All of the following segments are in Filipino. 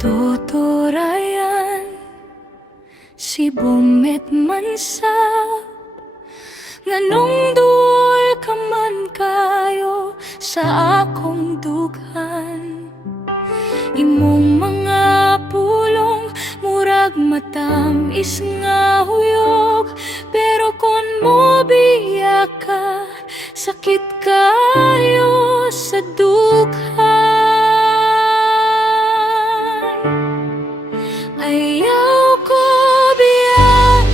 Tuturayan si bumet man sa nganong duol ka man kayo sa akong dughan. Imong mga pulong murag matamis nga huyog, pero kon mo biya ka, sakit kayo sa dughan. Ayaw ko biyain,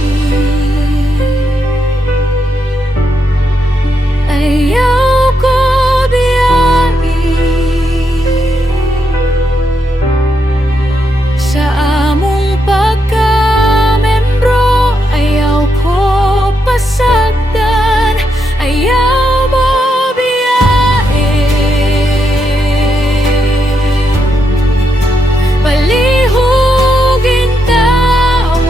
ayaw ko biyain sa among pagka-membro. Ayaw ko pasagdan, ayaw mo biyain palihugin tao.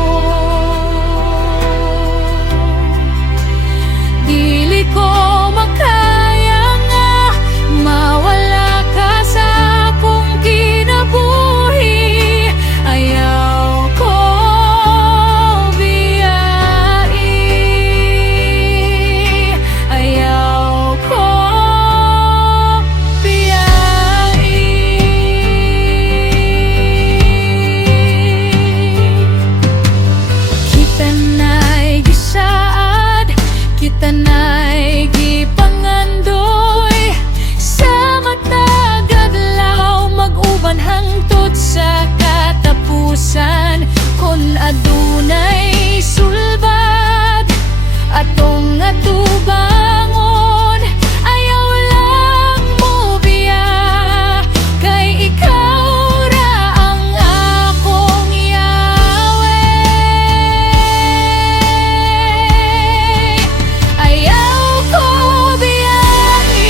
Dili ko makaya nga mawala ka sa akong kinabuhi. Ayaw ko biyain, ayaw ko biyain. Kita na'y gisaad, kita na'y gipangandoy sa matag adlaw, mag-uban hangtod sa katapusan. Kon adunay sulbad atong atubangon, ayaw lang mo biya, kay ikaw ra ang akong Yahweh. Ayaw ko biyain,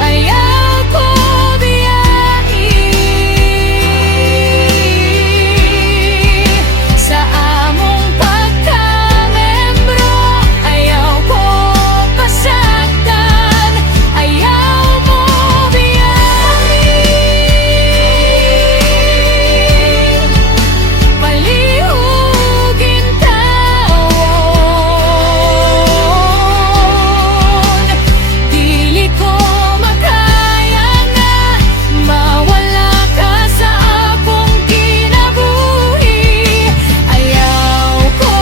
ayaw ko biyain sa among pagka-membro. Ayaw ko pasagdan, ayaw mo biyain palihugin taon. Dili ko makaya nga mawala ka sa akong kinabuhi. Ayaw ko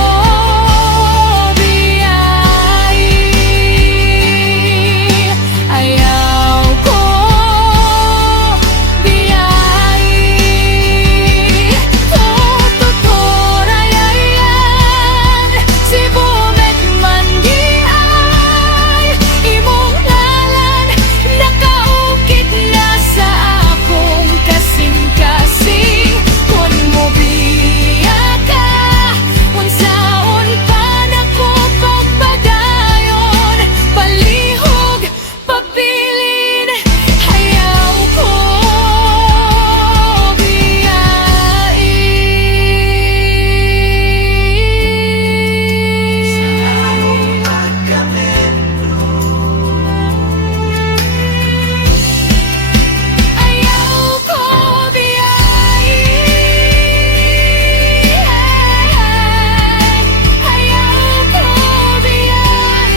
biyain, ayaw ko biyain. Tuturayan si bumet man giay, imong ngalan nakaukit na sa akong kasing-kasing. Kon mo biya ka, unsaon pa nako pagpadayon, palihog pabilin. Ayaw ko ayaw ko biyain, ayaw ko biyain.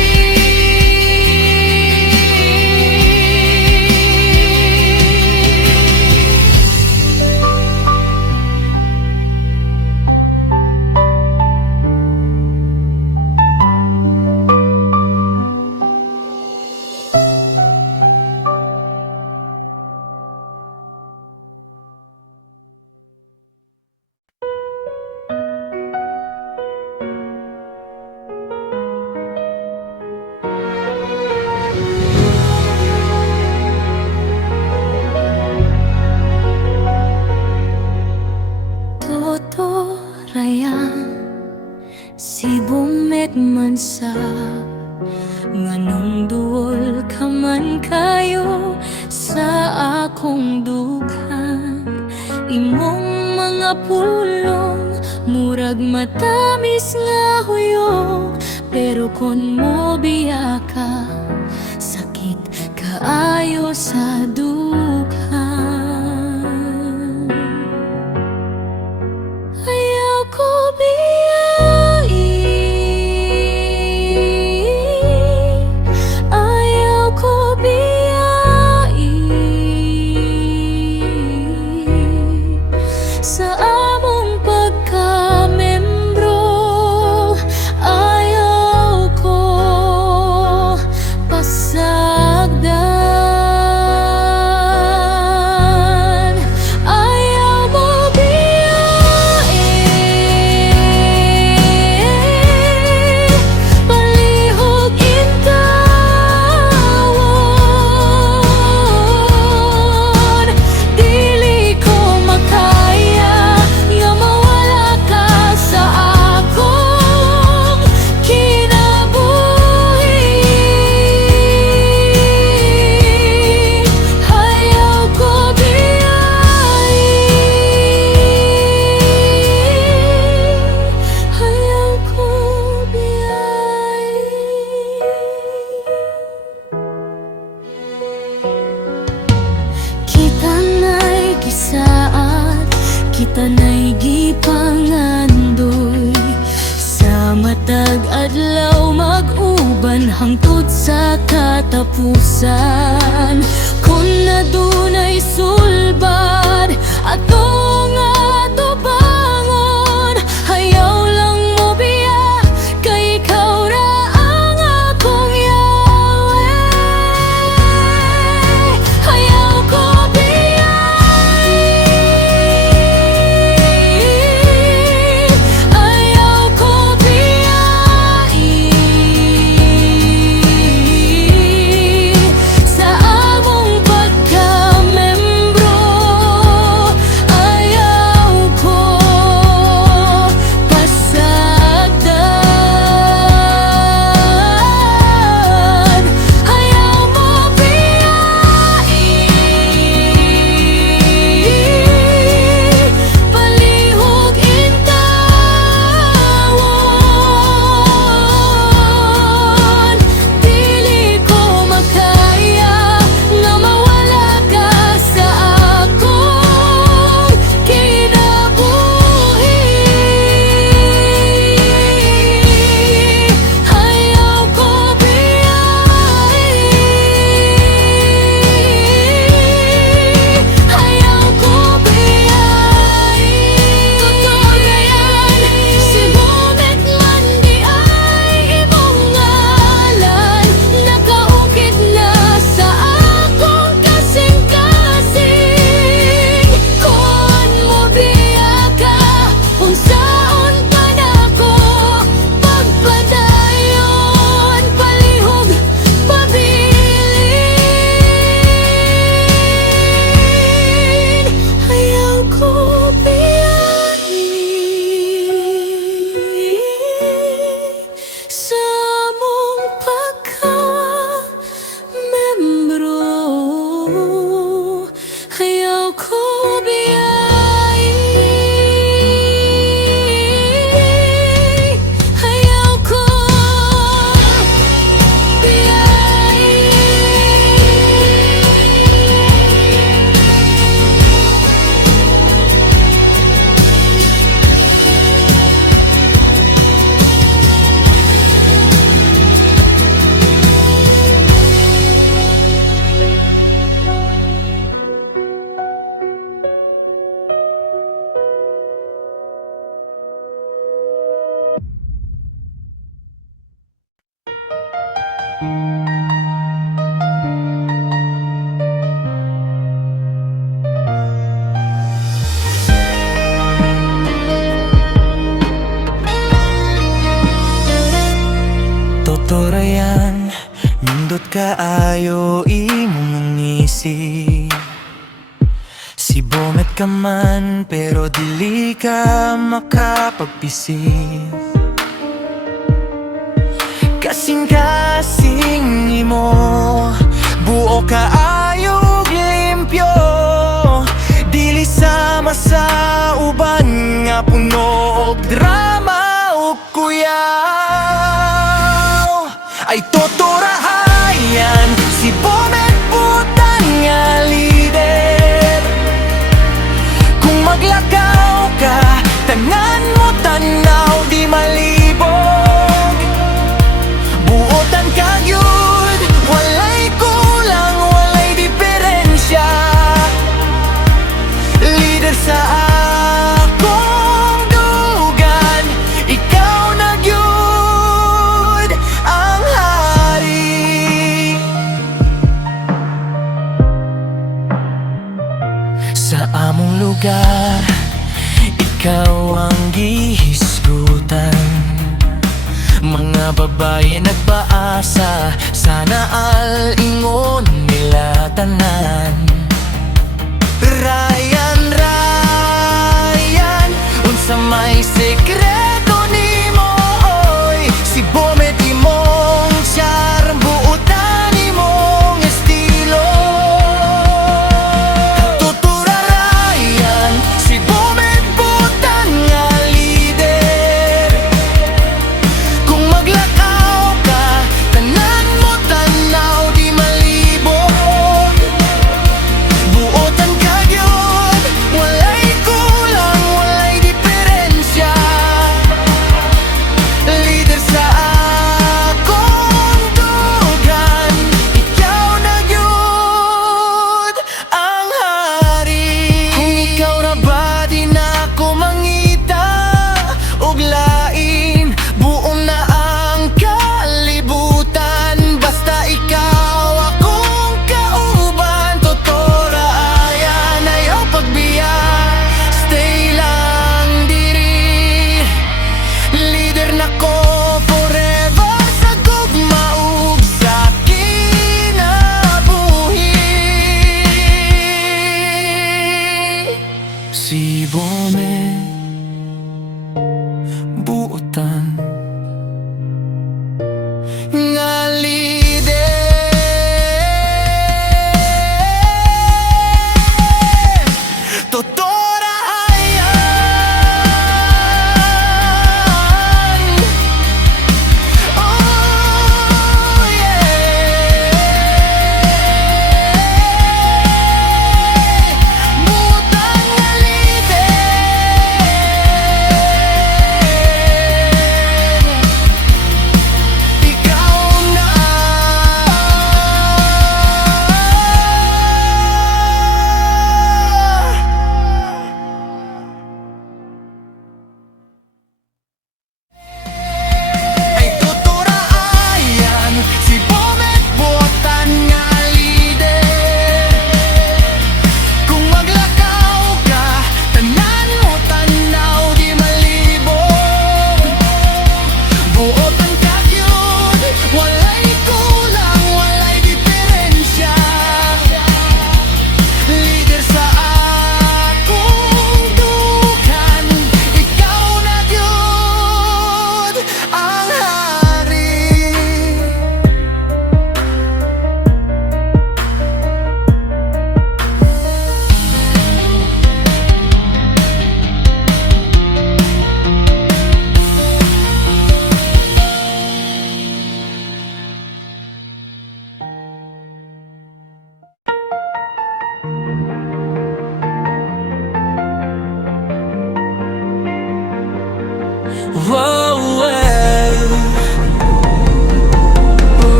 Tuturayan si bumet man sa nganong duol ka man kayo sa akong dughan. Imong mga pulong murag matamis nga huyog, pero kon mo biya ka, sakit kaayo sa dugo. saat kita na'y gipangandoy. Sa matag adlaw mag-uban hangtod sa katapusan. Kung nadunay sulbad atong atubangon, hayaw lang mo biya kay ikaw ra ang akong Yahweh. Hayaw ko biya, hayaw ko biya, sa among pagkamembro. Ayaw ko pasagdan, ayaw mo biyain, palihog intawon. Dili ko makaya nga mawala ka sa akong kinabuhi. Ayaw ko biyain, ayaw ko biyain. Totoo na yan, si Bomet man di ay imong ngalan. Nakaukit na sa akong kasing-kasing. Kung mo biya ka, unsaon pa nako pagpadayon, palihog pabilin. Ayaw ko biyain, sa mong pagka-membro. Ayaw ko biyain, ayaw ko Totorayan, nindot kaayo imong isip. Si Bomet ka man, pero dili ka makapagpisip. Kasing-kasing imo, buo kaayo limpyo. Dili sama sa uban nga puno og drama ug kuyaw. Ay totorahayan, si Bomet butan nga lider. Kung maglakaw ka, tanan mo tanaw di malibog. Buotan ka gyud, walay kulang, walay diferensya. Leader sa akong dugan, ikaw na gyud ang hari. Sa among lugar, ikaw ang gihisgutan. Mga babae nagpaasa, sana all ingon nila tanan. Ryan, Ryan, unsa may sekreto nimo, oy. Si Bomet imong charm, buutan imong estilo. Tutura Ryan, si Bomet butan nga lider. Kung maglakaw ka, tanan mo tanaw di malibog.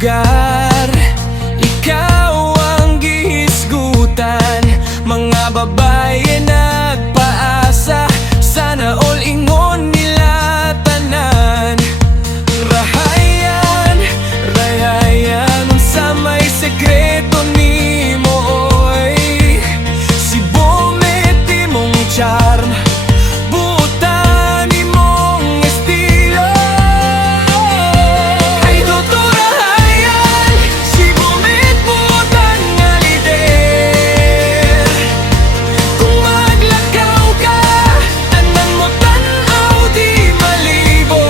lugar, ikaw ang gihisgutan. Mga babae nagpaasa, sana all ingon nila tanan. Rahayan, rahayan, unsa may sekreto ni mo oy. Si Bometi mong charm, butan imong estilo. Ay doktora hayan, si Bomet butan nga lider. Kung maglakaw ka, tanan mo tanaw di malibo.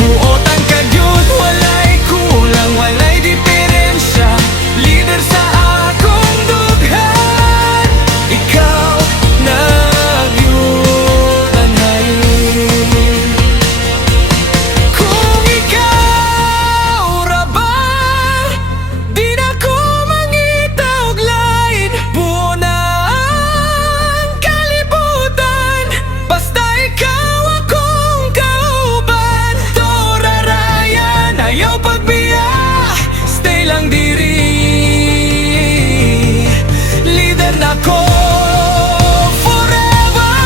Buotan ka gyud, walay kulang, walay diferensya. Leader sa akong dughan, ikaw na gyud anhay. Kung ikaw ra ba, di na ko mangita og lain. Buo na ang kalibutan, basta ikaw akong kauban. Tora Ryan, ayaw pagbiya, stay lang diri. Leader na ko forever,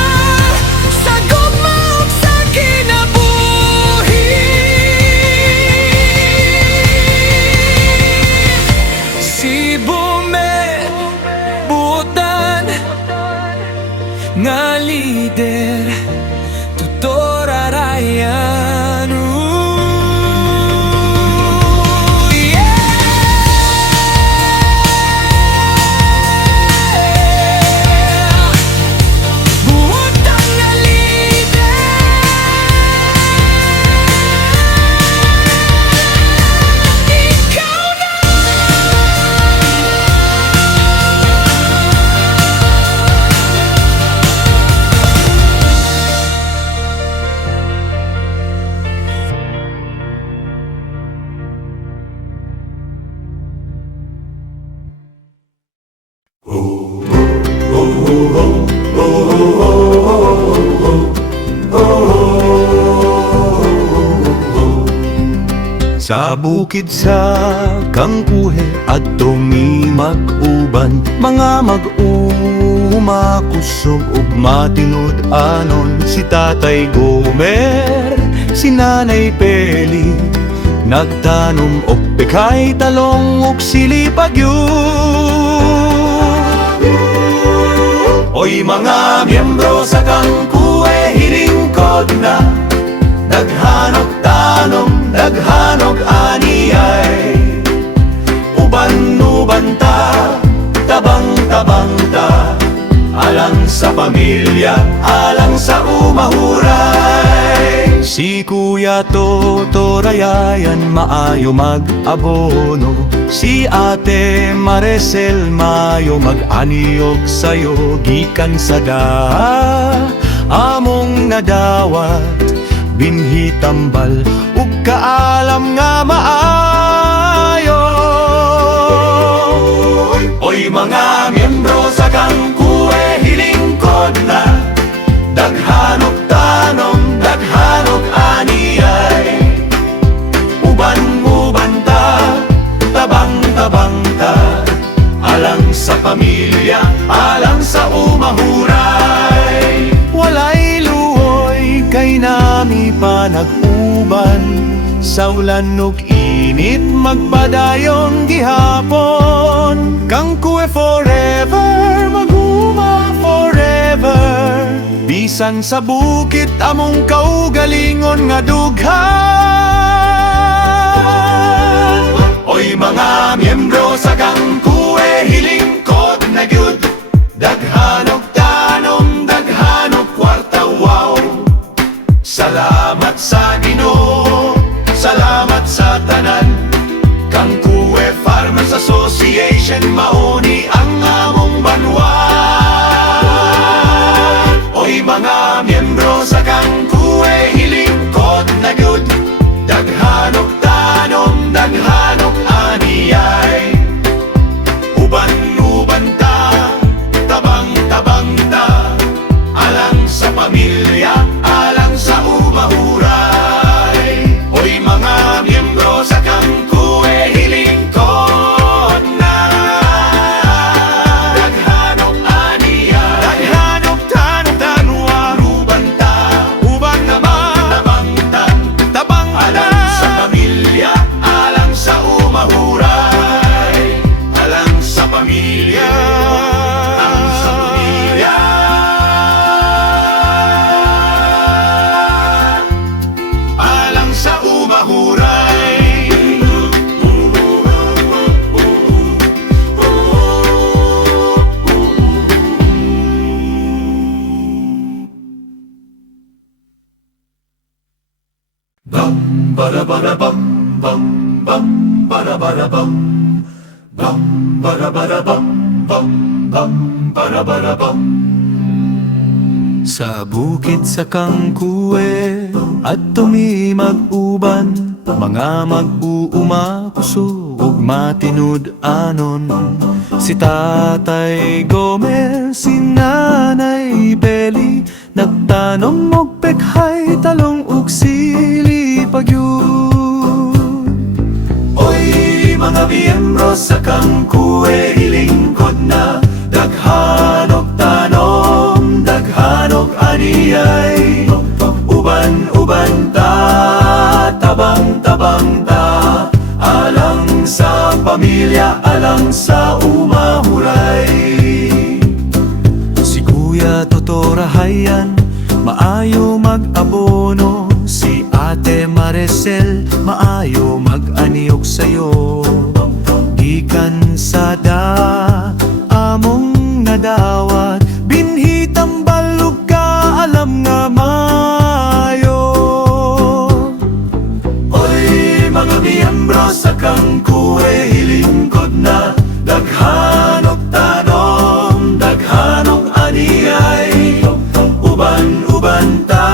sa gugma ug sa kinabuhi. Si Bomet butan nga lider, Tutora Ryan. Ooh, yeah. Butan nga lider, ikaw na. Sa bukid sa Kangkuhe at mag-uban, mga mag-uma kusog ug matilud anon. Si Tatay Gomer, si Nanay Peli, nagtanom og pekay, talong ug silipagyo. Oy mga miyembro sa Kangkuhe, hilingkod na, daghanog tanom, daghanog aniyay. Uban-uban ta, tabang-tabang ta, alang sa pamilya, alang sa umahuray. Si Kuya Toto Rayayan maayo mag-abono, si Ate Maricel maayo mag-aniyog sayo. Gikan sa among nadawat, binhi tambal ug kaalam nga maayo. Oy mga miyembro sa Kangkuhe, hilingkod na, daghanog tanom, daghanog aniyay. Uban-uban ta, tabang-tabang ta, alang sa pamilya, alang sa umahuray. Walay luoy kay nami pa nag-uban, sa ulan ug init magpadayon gihapon. Kangkuhe forever, mag-uma forever, bisan sa bukit among kaugalingon nga dughan. Oy mga miyembro sa Kangkuhe, hilingkod na gyud, daghanog tanom, daghanog kwarta, wow. Salamat sa Ginoo, salamat sa tanan. Kangkuhe Farmers Association, mauni ang among banwa. Oy mga miyembro sa Kangkuhe, hilingkod na gyud, daghanog tanom, daghanog aniyay. Uban-uban ta, tabang-tabang ta, alang sa pamilya, alang sa umahuray. Oy mga miyembro sa Bum bada bada bum bum bum bada bada bum bum bada bada bum bum bum bada bada bum. Sa bukid sa kangkuwe at tumi mag-uban, mga mag-uuma kusog ug matinud anon. Si Tatay Gomez, si Nanay Beli, nagtanom og pekhay, talong ug sili pagyud. Oy mga miyembro sa kangkuwe, hilingkod na daghan og tanom, daghan og aniyay. Uban-uban ta, tabang-tabang ta, alang sa pamilya, alang sa umahuray. Si Kuya Totorahayan, maayo mag-abono. Si Ate Maricel, maayo mag-aniog sayo. Gikan sa among nadawat, binhitang balog ka, alam nga mayo. Oy mga miyembro sa kangkuwe, hilingkod na daghan og tanom, daghan og aniyay. Uban-uban ta,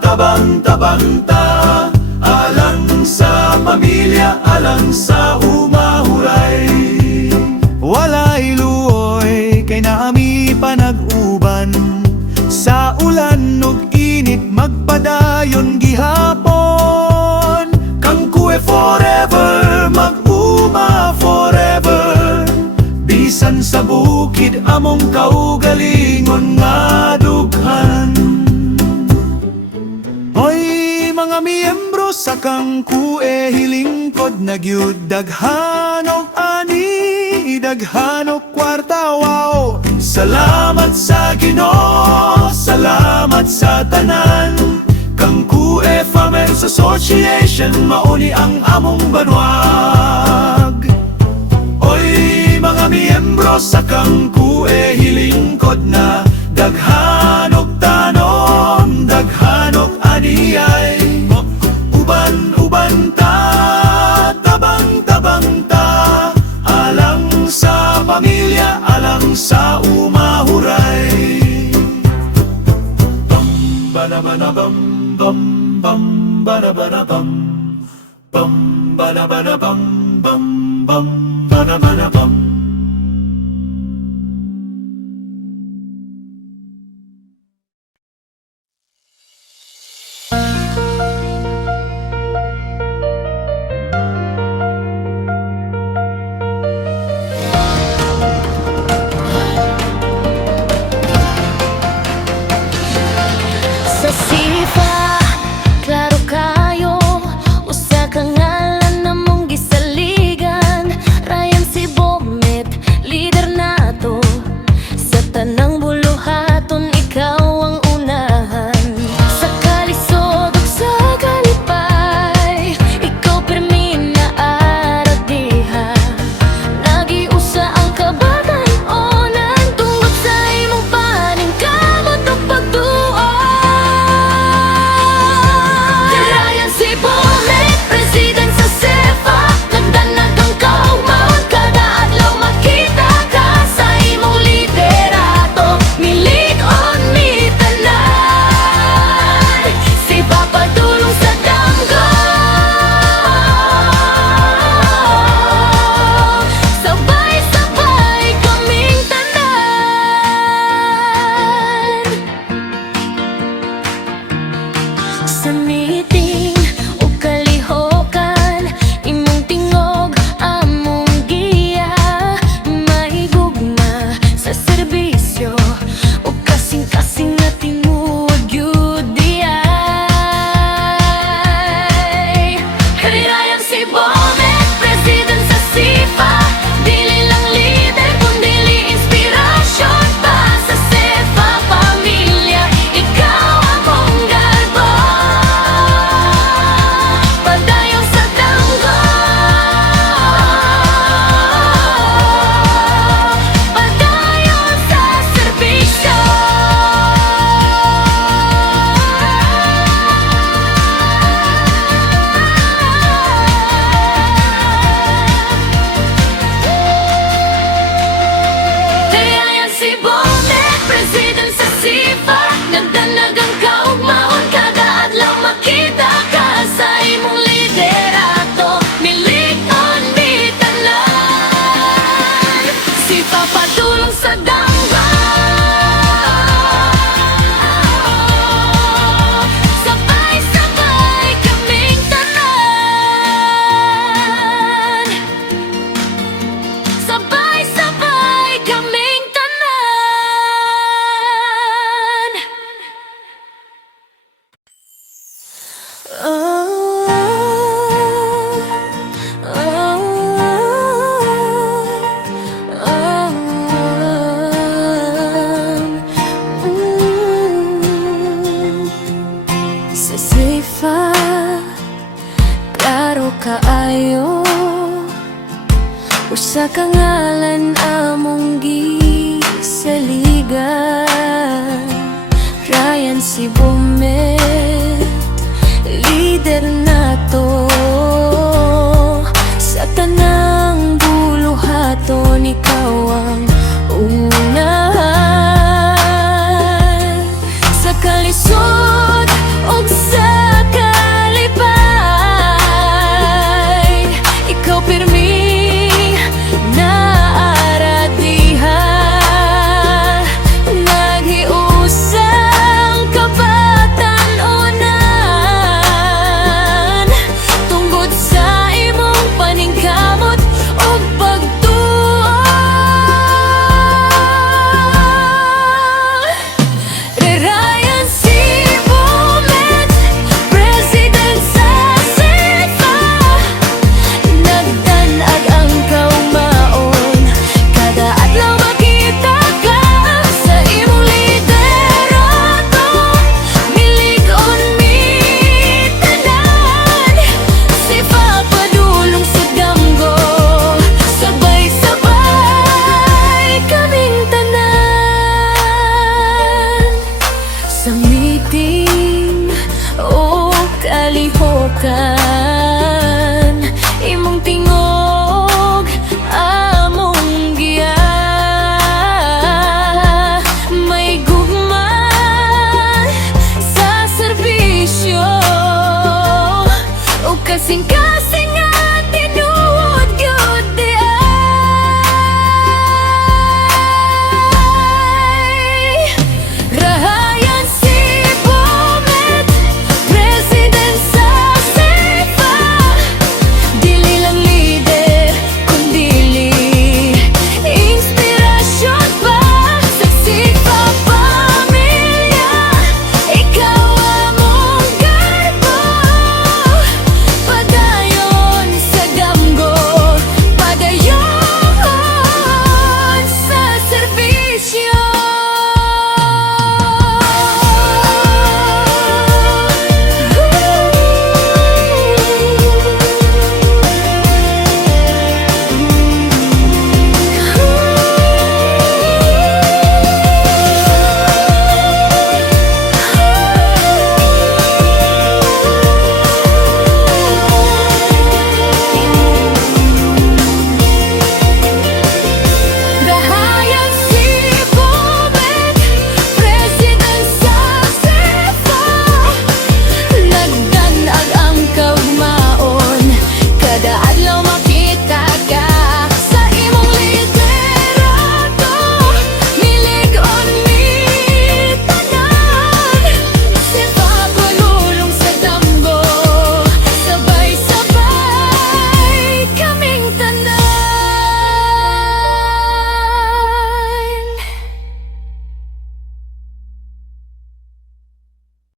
tabang-tabang ta, alang sa pamilya, alang sa umahuray. Walay luoy kay naami panag-uban, sa ulan ug init magpadayon gihapon. Kangkuwe forever, mag-uma forever, bisan sa bukid among kaugalingon nga dughan. Hoy mga miyembro sa kangkuwe, hilingkod na gyud, daghan og ani, daghan og kwarta, wow. Salamat sa Ginoo, salamat sa tanan. Kangkuwe Farmers Association, mauni ang among banwag. Oy mga miyembro sa kangkuwe, hilingkod na daghan og tanom, daghan og aniyay. Uban-uban ta, tabang-tabang ta, alang sa pamilya, alang sa umahuray. Bam bada bam bam bam bada bam bam bada bam bam bam bada bam. Sa sifa, klaro kayo, usa ka ngalan namong gisaligan. Ryan si Bomet, leader nato, sa tanang buluhaton ikaw ang unahan. Sa kalisod ug sa kalipay, ikaw pirmi na arag diha. Nagiusa ang kabatan-onan, tungod sa imong paningkamot ug pagtuo. Ryan si Bomet, president sa SEFA, nagdanag ang kaugmaon, kada adlaw makita ka sa imong liderato. Milig-on mi tanan, si papadulong sa damgo. Sabay-sabay kaming tanan. Sa meeting o kalihokan, imong tingog among giya. Mahigugma sa serbisyo o kasing-kasing na tinuod yun diay. Ryan si Bomet, president sa SIFA, dili lang leader kundili inspirasyon pa sa SEFA pamilya. Ikaw among galbo. Sa sifa, klaro kaayo, usa ka ngalan among gisaligan. Ryan si Bumet, leader nato sa tanang buluhaton, ikaw ang unahan. Sa kalisod ug sa kalipay, ikaw pirmi naara diha. Naghiusang kabatan-onan tungod sa imong paningkamot ug pagtuo. Rerayan si Bumet, president sa sifa. Nagdanag ang kaumaon, kada adlaw makita ka sa imong liderato. Milig-on mi tanan, sifa padulong sa damgo, sabay-sabay kaming tanan. Sa meeting o kalihokan, imong tingog among giya. May gugma sa serbisyo o kasing